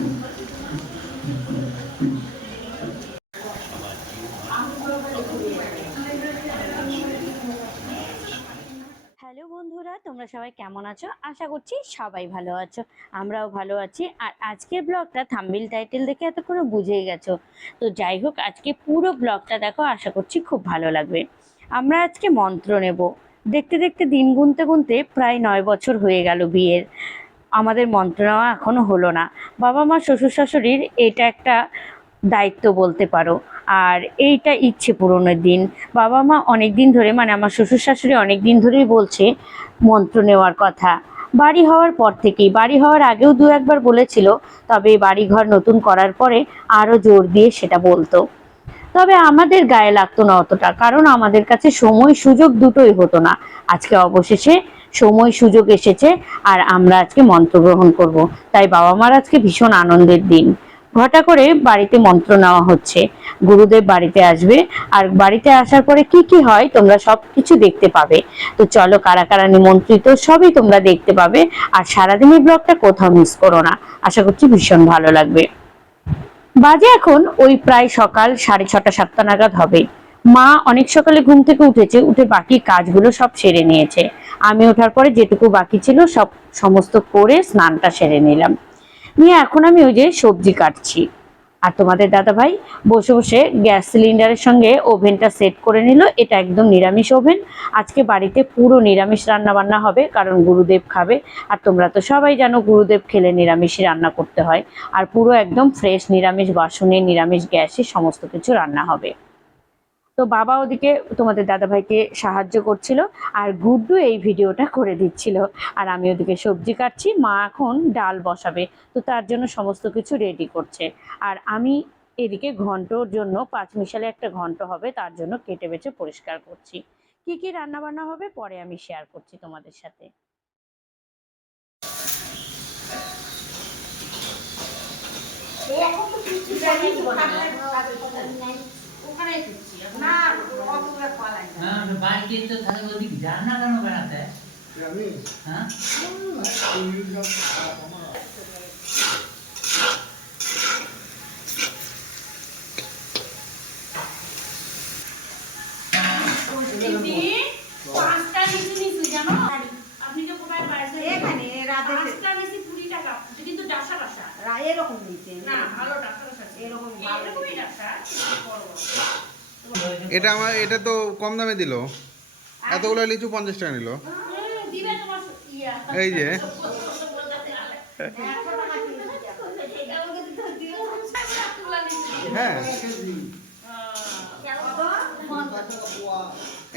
Hello বন্ধুরা, তোমরা সবাই কেমন আছো? আশা করছি সবাই ভালো আছো, আমরাও ভালো আছি। আর আজকের ব্লগটা থাম্বিল টাইটেল দেখে এতক্ষণে বুঝেই গেছো। তো যাই হোক, আজকে পুরো ব্লগটা দেখো, আশা করছি খুব ভালো লাগবে। আমরা আজকে মন্ত্র নেব। দেখতে দেখতে দিন গুনতে গুনতে প্রায় নয় বছর হয়ে গেল বিয়ের। আমাদের মন্ত্র নেওয়া এখনও হলো না। বাবা মা, শ্বশুর শাশুড়ির এটা একটা দায়িত্ব বলতে পারো। আর এইটা ইচ্ছে পূরণের দিন। বাবা মা অনেক দিন ধরে মানে আমার শ্বশুর শাশুড়ি অনেক দিন ধরেই বলছে মন্ত্র নেওয়ার কথা। বাড়ি হওয়ার পর থেকেই, বাড়ি হওয়ার আগেও দু একবার বলেছিল, তবে বাড়ি ঘর নতুন করার পরে আরও জোর দিয়ে সেটা বলতো। তবে আমাদের গায়ে লাগতো না অতটা, কারণ আমাদের কাছে সময় সুযোগ দুটোই হতো না। আজকে অবশেষে সময় সুযোগ এসেছে আর আমরা আজকে মন্ত্র গ্রহণ করব। তাই বাবা মার আজকে ভীষণ আনন্দের দিন। ঘটা করে বাড়িতে মন্ত্র নেওয়া হচ্ছে। গুরুদেব বাড়িতে আসবে আর বাড়িতে আসার পরে কি কি হয় তোমরা সব কিছু দেখতে পাবে। তো চলো কারা কারা নিমন্ত্রিত সবই তোমরা দেখতে পাবে আর সারাদিনের ব্লগটা কোথাও মিস করো না। আশা করছি ভীষণ ভালো লাগবে। বাজে এখন ওই প্রায় সকাল সাড়ে ছটা, সাতটা নাগাদ হবে। মা অনেক সকালে ঘুম থেকে উঠেছে, উঠে বাকি কাজগুলো সব সেরে নিয়েছে। আমি ওঠার পরে যেটুকু বাকি ছিল সব সমস্ত করে স্নানটা সেরে নিলাম। নিয়ে এখন আমি ওই যে সবজি কাটছি। আর তোমাদের দাদা ভাই বসে বসে গ্যাস সিলিন্ডারের সঙ্গে ওভেনটা সেট করে নিল। এটা একদম নিরামিষ ওভেন। আজকে বাড়িতে পুরো নিরামিষ রান্না বান্না হবে, কারণ গুরুদেব খাবে। আর তোমরা তো সবাই জানো গুরুদেব খেলে নিরামিষই রান্না করতে হয়। আর পুরো একদম ফ্রেশ নিরামিষ, বাসনে নিরামিষ, গ্যাসে সমস্ত কিছু রান্না হবে। তো বাবা ওদিকে তোমাদের দাদাভাইকে সাহায্য করছিল আর গুড্ডু এই ভিডিওটা করে দিচ্ছিল। আর আমি ওদিকে সবজি কাটছি, মা এখন ডাল বসাবে, তো তার জন্য সমস্ত কিছু রেডি করছে। আর আমি এদিকে ঘন্টর জন্য পাঁচ মিশালে একটা ঘন্ট হবে, তার জন্য কেটে বেছে পরিষ্কার করছি। কি কি রান্না বান্না হবে পরে আমি শেয়ার করছি তোমাদের সাথে। বাড়িতে তো নিচু জানো আপনি যে কোথায় পাইছেন এখানে রাতে পাঁচটা লিচু কুড়ি টাকা কিন্তু ডাসা ডাসা রা- এরকম না ভালো ডাসা ডাসা এরকম ভালো। এরকমই ডাসা বড় বড় এটা আমার এটা তো কম দামে দিল। এতগুলো লিচু পঞ্চাশ টাকা নিল। হুম, দিবে তোমার ইয়া এই যে। হ্যাঁ।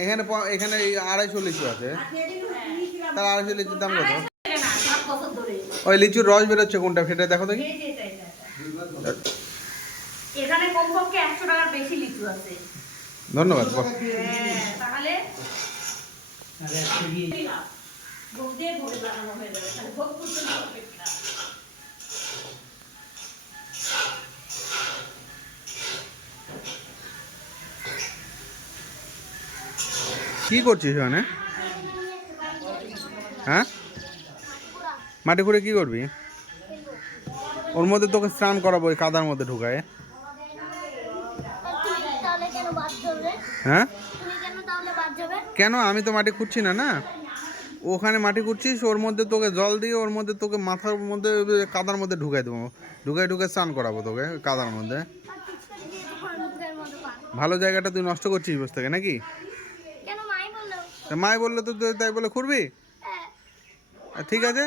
এখানে এখানে এই আড়াইশো লিচু আছে। তার আড়াইশো লিচুর দাম কত? ওই লিচুর রস বেরোচ্ছে কোনটা সেটা দেখো দেখি এই যে এটা, এটা, এটা। এখানে কমপক্ষে একশো টাকার বেশি লিচু আছে। ধন্যবাদ হ্যাঁ, তাহলে আরে একটু গিয়ে ভোগ দিয়ে ভোগে বানানো হয়ে যাবে। ভোগ পর্যন্ত অপেক্ষা। কি করছিস ওখানে হ্যাঁ? মাটি খুঁড়ে কি করবি? ওর মধ্যে তোকে স্নান করাবো ওই কাদার মধ্যে ঢুকায়। হ্যাঁ? কেন আমি তো মাটি খুঁড়ছি না না? ওখানে মাটি খুঁড়ছিস ওর মধ্যে তোকে জল দিয়ে ওর মধ্যে তোকে মাথার মধ্যে কাদার মধ্যে ঢুকাই দেবো। ঢুকাই ঢুকে স্নান করাবো তোকে কাদার মধ্যে। ভালো জায়গাটা তুই নষ্ট করছিস বসে থেকে নাকি? মাই বলল? তা তুই তাই বলে খুঁড়বি? হ্যাঁ, ঠিক আছে?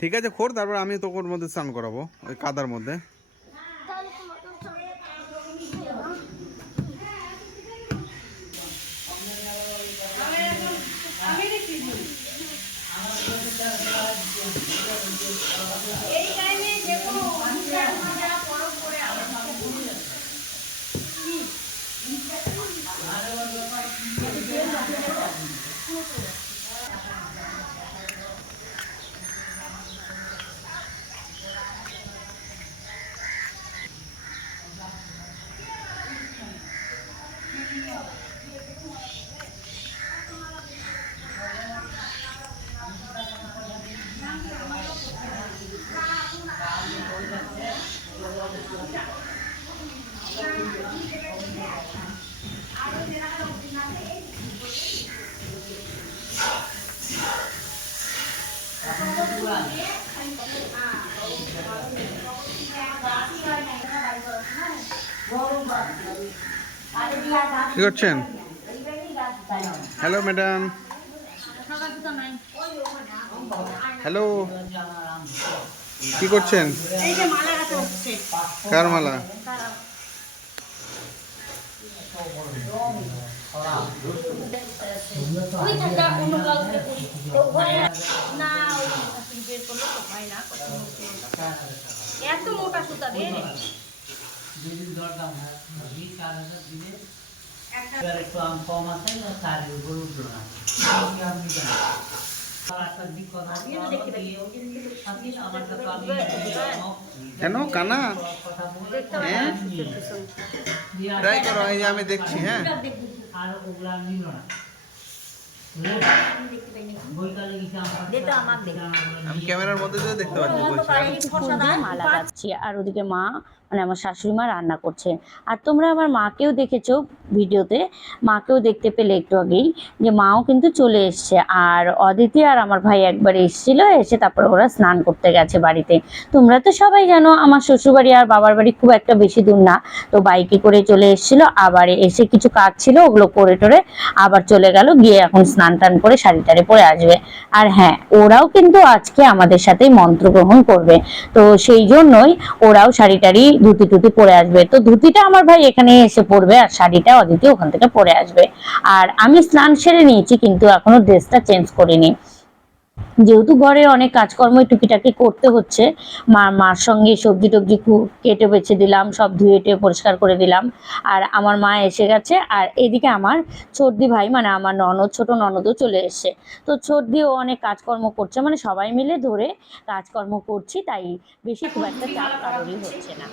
ঠিক আছে খোর তারপর আমি তোকে ওর মধ্যে স্নান করাবো ওই কাদার মধ্যে। কি করছেন? হ্যালো ম্যাডাম হ্যালো কি করছেন? কার মালা। এত মোটা সুতা রে যেদিন দরকার হয় বিশ চার হাজার দিলে এবার একটু আম কম আছে না তার উপর উঠল না আমি আপনি জানেন আর একটা দিক কথা আপনি আমার তো আমি কেন কানা কথা বলে হ্যাঁ ট্রাই করো এই যে আমি দেখছি হ্যাঁ আর ওগুলা নিল না বইকালে গেছে আমার আমি ক্যামেরার মধ্যে দিয়ে দেখতে পাচ্ছি বলছি ফুল দিয়ে মালা গাচ্ছি আর ওদিকে মা মানে আমার শাশুড়ি মা রান্না করছে। আর তোমরা আমার মাকেও দেখেছ ভিডিওতে, মাকেও দেখতে পেলে একটু আগেই যে মাও কিন্তু চলে এসছে। আর অদিতি আর আমার ভাই একবার এসেছিল, এসে তারপর ওরা স্নান করতে গেছে বাড়িতে। তোমরা তো সবাই জানো, আমার শ্বশুরবাড়ি আর বাবার বাড়ি খুব একটা বেশি দূর না। তো বাইকে করে চলে এসেছিল, আবার এসে কিছু কাজ ছিল, ওগুলো করে টোরে আবার চলে গেল, গিয়ে এখন স্নান টান করে শাড়ি টাড়ি পরে আসবে। আর হ্যাঁ ওরাও কিন্তু আজকে আমাদের সাথেই মন্ত্র গ্রহণ করবে। তো সেই জন্যই ওরাও শাড়ি টাড়ি ধুতি টুতি পরে আসবে। তো ধুতিটা আমার ভাই এখানে এসে পরবে আর শাড়িটা অদিতি ওখান থেকে পরে আসবে। আর আমি স্নান সেরে নিয়েছি কিন্তু এখনও ড্রেসটা চেঞ্জ করিনি। যেহেতু ঘরে অনেক কাজকর্ম টুকিটাকি করতে হচ্ছে মা মার সঙ্গে সবজি টবজি কেটে বেছে দিলাম সব ধুয়ে টুয়ে পরিষ্কার করে দিলাম। আর আমার মা এসে গেছে আর এদিকে আমার চর্দি ভাই মানে আমার ননদ ছোট ননদও চলে এসছে। তো চর্দিও অনেক কাজকর্ম করছে মানে সবাই মিলে ধরে কাজকর্ম করছি তাই বেশি খুব একটা চাপ কারোরই হচ্ছে না।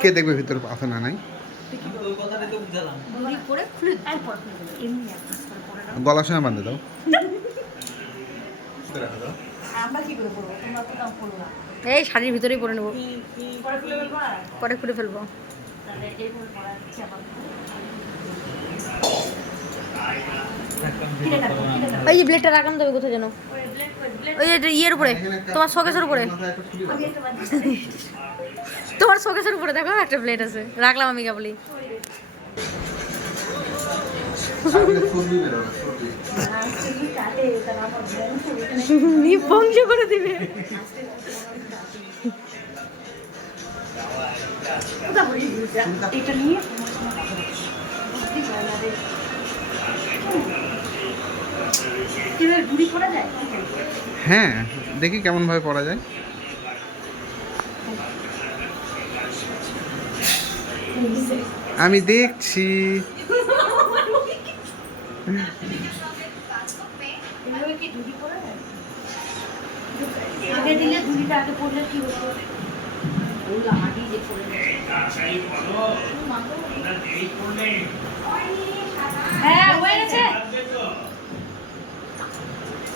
কি দেখবে ভিতরে পাথর না নাই? গলার সঙ্গে বাঁধে দাও। এই শাড়ির ভিতরেই পরে নেব। পরে খুলে ফেলব ওই যে ব্লেডটা রাখলাম তবে কোথায় যেন? ওই ইয়ের উপরে তোমার শোকেসের উপরে। তোমার শোকেসের উপরে দেখো একটা প্লেট আছে। রাখলাম আমি কেবলই। বংশ করে দিবে। এটা নিয়ে কীভাবে ঘুড়ি পরা যায়? হ্যাঁ দেখি কেমন ভাবে পড়া যায় আমি দেখছি এভাবে কি ঘুড়ি পরা যায় আগে দিলে ঘুড়িটা আগে পড়লে কি হতো ওগুলো আগে যে পড়ে দেখছি। হ্যাঁ হয়ে গেছে।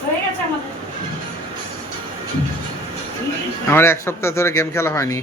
হয়ে গেছে আমাদের। আমার এক সপ্তাহ ধরে গেম খেলা হয়নি।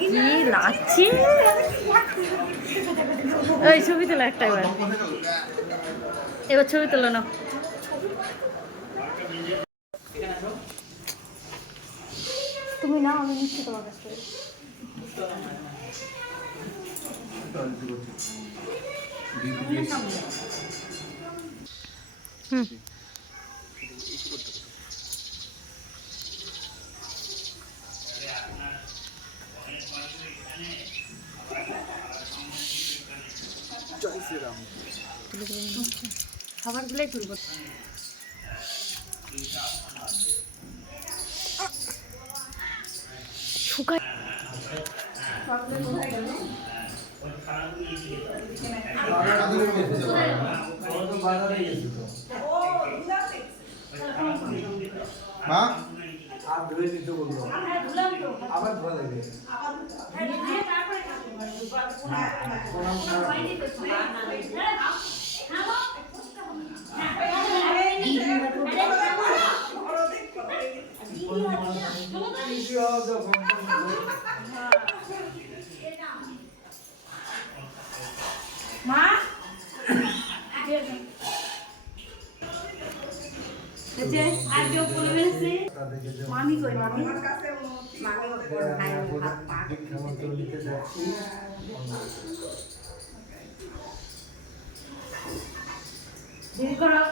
কি লাগছে? ওই ছবি তোলো একটা এবার। এবার ছবি তোলো না তুমি নাও আমি নিচ্ছি তোমার কাছ থেকে। খাবারগুলোই তুলবো। শুকায়। মা? আর ধুয়ে দিতে বলল আবার ধোয়া লাগবে মা? মামি কই মামি? নিতে যাচ্ছি দেরি করো।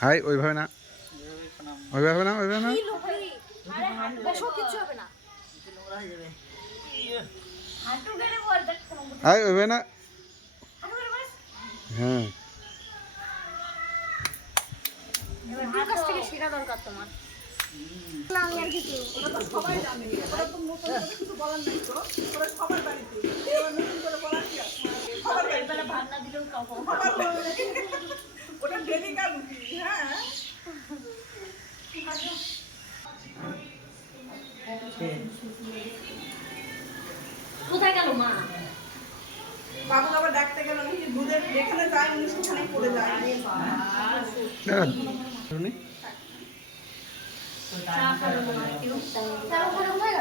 হাই ওইভাবে না। ওইভাবে না ওইভাবে না? হাই ওইভাবে না। কাউকে কোথায় গেল মা? বাবু আবার ডাকতে গেল নাকি দুধের যেখানে যায় উনি সেখানে পড়ে যায়। চা খাবে হয়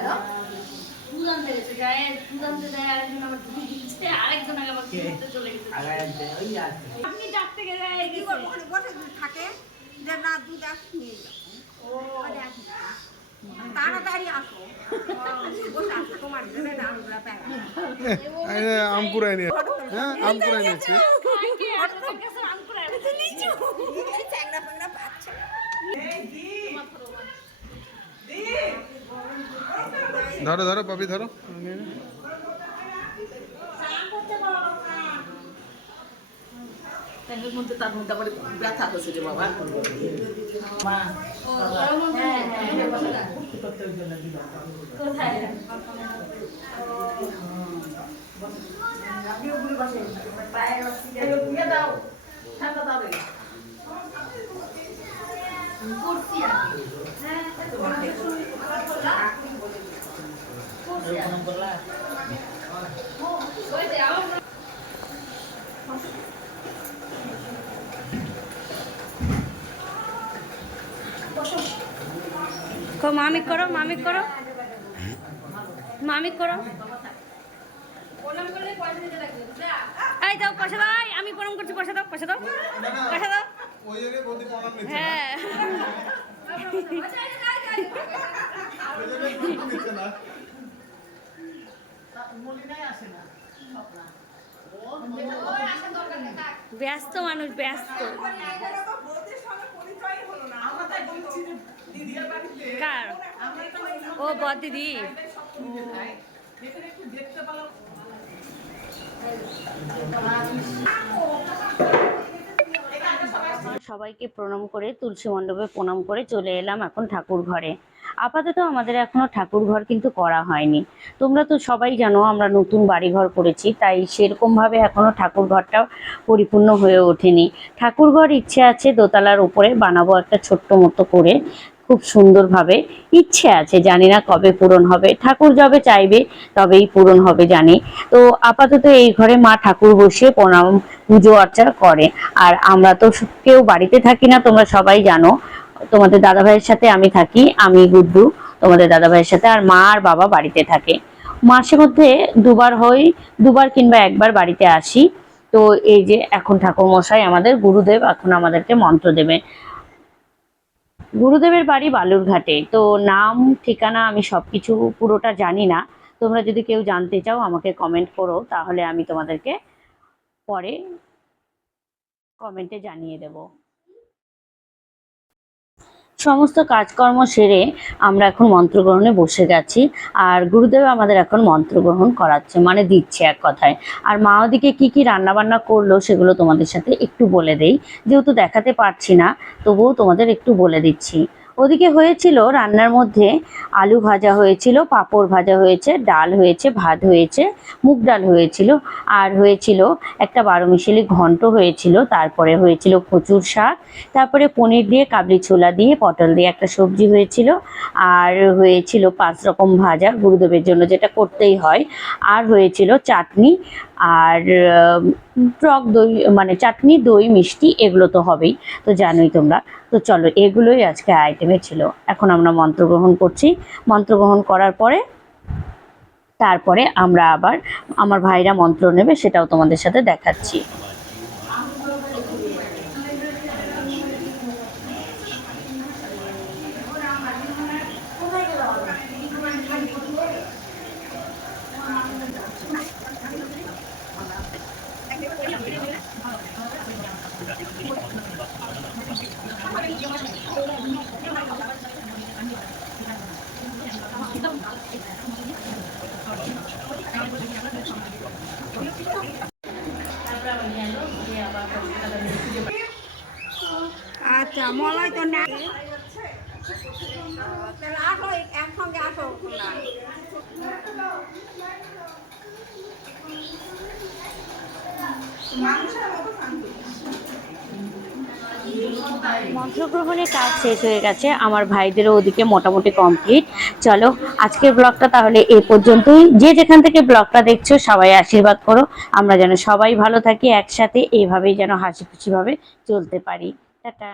আপনি ডাকতে গেলে থাকে? যে না দুধ আসি নিয়ে যাও। ওরে আসি। তাড়াতাড়ি আসো। তোমার জন্য দামগুলো প্যারা। আম কুড়াই নিয়ে হ্যাঁ আম কুড়াই নিয়েছি। ধরো ধরো পাপি ধরো। এর মধ্যে তার মধ্যে আবার ব্যথা হচ্ছে রে বাবা। মা কোথায় দিয়ে দাও ঠান্ডা দাও করছি আমি এরকম করলা ওই যে আমার কো, মামি করো মামি করো। মামি করো। এই দাও, পয়সা দাও আমি প্রণাম করছি, পয়সা দাও পয়সা দাও পয়সা দাও। হ্যাঁ। ব্যস্ত মানুষ, ব্যস্ত। কার ও বদ দিদি। সবাইকে প্রণাম করে, তুলসী মণ্ডপে প্রণাম করে চলে এলাম এখন ঠাকুর ঘরে। আপাতত আমাদের এখনও ঠাকুর ঘর কিন্তু করা হয়নি। তোমরা তো সবাই জানো, আমরা নতুন বাড়ি ঘর করেছি, তাই সেরকম ভাবে এখনও ঠাকুর ঘরটা পরিপূর্ণ হয়ে ওঠেনি। ঠাকুর ঘর ইচ্ছে আছে দোতলার উপরে বানাবো একটা ছোট্ট মতো করে। খুব সুন্দরভাবে ইচ্ছে আছে, জানি না কবে পূরণ হবে। ঠাকুর যবে চাইবে, তবেই পূরণ হবে জানি। তো আপাতত এই ঘরে মা ঠাকুর বসিয়ে প্রণাম, পুজো অর্চা করে। আর আমরা তো কেউ বাড়িতে থাকি না, তোমরা সবাই জানো। তোমাদের দাদা ভাইয়ের সাথে আমি থাকি, আমি গুড্ডু, তোমাদের দাদা ভাইয়ের সাথে। আর মা আর বাবা বাড়িতে থাকে। মাসে মধ্যে দুবার হই, দুবার কিংবা একবার বাড়িতে আসি। তো এই যে এখন ঠাকুর মশাই আমাদের গুরুদেব, এখন আমাদেরকে মন্ত্র দেবে গুরুদেবের বাড়ি বালুরঘাটে। তো নাম, ঠিকানা আমি সব কিছু পুরোটা জানি না। তোমরা যদি কেউ জানতে চাও, আমাকে কমেন্ট করো, তাহলে আমি তোমাদেরকে পরে কমেন্টে জানিয়ে দেব। সমস্ত কাজকর্ম সেরে আমরা এখন মন্ত্রগ্রহণে বসে গেছি। আর গুরুদেব আমাদের এখন মন্ত্রগ্রহণ করাচ্ছে মানে দিচ্ছে এক কথায়। আর মা ওদিকে কী কী রান্নাবান্না করল সেগুলো তোমাদের সাথে একটু বলে দেই। যেহেতু দেখাতে পারছি না, তবুও তোমাদের একটু বলে দিচ্ছি। ওদিকে হয়েছিল রান্নার মধ্যে আলু ভাজা হয়েছিল, পাঁপড় ভাজা হয়েছে, ডাল হয়েছে, ভাত হয়েছে, মুগ ডাল হয়েছিল, আর হয়েছিল একটা বারোমিশালি ঘন্ট হয়েছিল, তারপরে হয়েছিল কচুর শাক, তারপরে পনির দিয়ে কাবলি ছোলা দিয়ে, পটল দিয়ে একটা সবজি হয়েছিল, আর হয়েছিল পাঁচ রকম ভাজা, গুরুদেবের জন্য যেটা করতেই হয়, আর হয়েছিল চাটনি আর টক দই মানে চাটনি, দই, মিষ্টি এগুলো তো হবেই, তো জানোই তোমরা। তো চলো, এগুলোই আজকে আইটেমে ছিল। এখন আমরা মন্ত্রগ্রহণ করছি। মন্ত্রগ্রহণ করার পরে, তারপরে আমরা আবার, আমার ভাইরা মন্ত্র নেবে, সেটাও তোমাদের সাথে দেখাচ্ছি। আচ্ছা মন্ত্রগ্রহণের কাজ শেষ হয়ে গেছে। আমার ভাইদেরও ওদিকে মোটামুটি কমপ্লিট চলো, আজকের ব্লগটা তাহলে এ পর্যন্তই। যে যেখান থেকে ব্লগটা দেখছ, সবাই আশীর্বাদ করো। আমরা যেন সবাই ভালো থাকি, একসাথে এইভাবেই যেন হাসি খুশিভাবে চলতে পারি। টাটা।